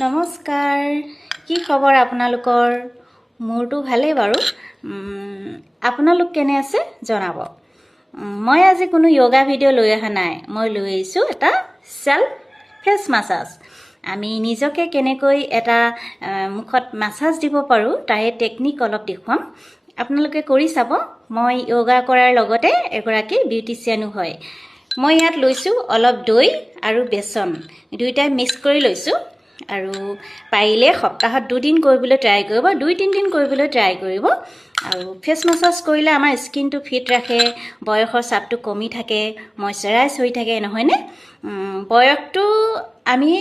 নমস্কাৰ, কি খবৰ আপোনালোকৰ? মোৰটো ভালেই বাৰু। আপোনালোক কেনে আছে জনাব। মই আজি কোনো য়োগা ভিডিঅ' লৈ অহা নাই। মই লৈ আহিছোঁ এটা চেল্ফ ফেচ মাছাজ। আমি নিজকে কেনেকৈ এটা মুখত মাছাজ দিব পাৰোঁ তাৰে টেকনিক অলপ দেখুৱাম। আপোনালোকে কৰি চাব। মই য়োগা কৰাৰ লগতে এগৰাকী বিউটিচিয়ানো হয়। মই ইয়াত লৈছোঁ অলপ দৈ আৰু বেচন, দুয়োটাই মিক্স কৰি লৈছোঁ। আৰু পাৰিলে সপ্তাহত 2 দিন কৰিবলৈ ট্ৰাই কৰিব, 2-3 দিন কৰিবলৈ ট্ৰাই কৰিব। আৰু ফেচ মাছাজ কৰিলে আমাৰ স্কিনটো ফিট ৰাখে, বয়সৰ চাপটো কমি থাকে, মইশ্চাৰাইজ হৈ থাকে, নহয়নে? বয়সটো আমি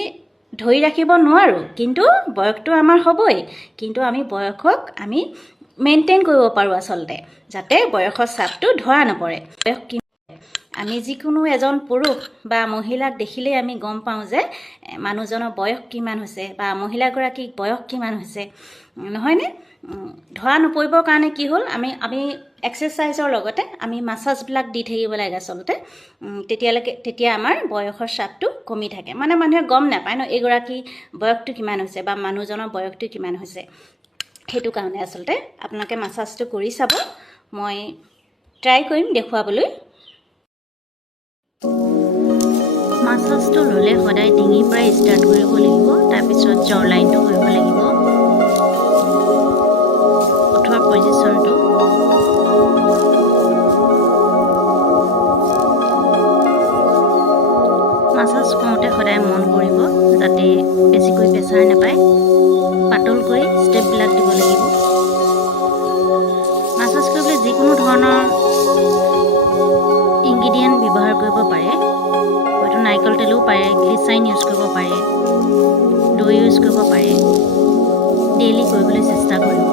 ধৰি ৰাখিব নোৱাৰোঁ, কিন্তু বয়সটো আমাৰ হ'বই। কিন্তু আমি বয়সক আমি মেইনটেইন কৰিব পাৰোঁ আচলতে, যাতে বয়সৰ চাপটো ধৰা নপৰে। বয়স কি আমি যিকোনো এজন পুৰুষ বা মহিলাক দেখিলেই আমি গম পাওঁ যে মানুহজনৰ বয়স কিমান হৈছে বা মহিলাগৰাকীৰ বয়স কিমান হৈছে, নহয়নে? ধৰা নপৰিবৰ কাৰণে কি হ'ল, আমি এক্সাৰচাইজৰ লগতে আমি মাছাজবিলাক দি থাকিব লাগে আচলতে। তেতিয়া আমাৰ বয়সৰ চাপটো কমি থাকে। মানে মানুহে গম নাপায় ন এইগৰাকী বয়সটো কিমান হৈছে বা মানুহজনৰ বয়সটো কিমান হৈছে। সেইটো কাৰণে আচলতে আপোনালোকে মাছাজটো কৰি চাব। মই ট্ৰাই কৰিম দেখুৱাবলৈ। মাছাজটো ল'লে সদায় ডিঙিৰ পৰাই ষ্টাৰ্ট কৰিব লাগিব, তাৰপিছত জ লাইনটো কৰিব লাগিব, ওঠৰ পজিশ্যনটো। মাছাজ কৰোঁতে সদায় মন কৰিব যাতে বেছিকৈ প্ৰেছাৰ নাপায়, পাতলকৈ ষ্টেপবিলাক দিব লাগিব। মাছাজ কৰিবলৈ যিকোনো ধৰণৰ ইনগ্ৰিডিয়েণ্ট ব্যৱহাৰ কৰিব পাৰে। হয়তো নাৰিকল তেলো পাৰে, গ্লিচাৰিন ইউজ কৰিব পাৰে, দৈ ইউজ কৰিব পাৰে। ডেইলি কৰিবলৈ চেষ্টা কৰিব।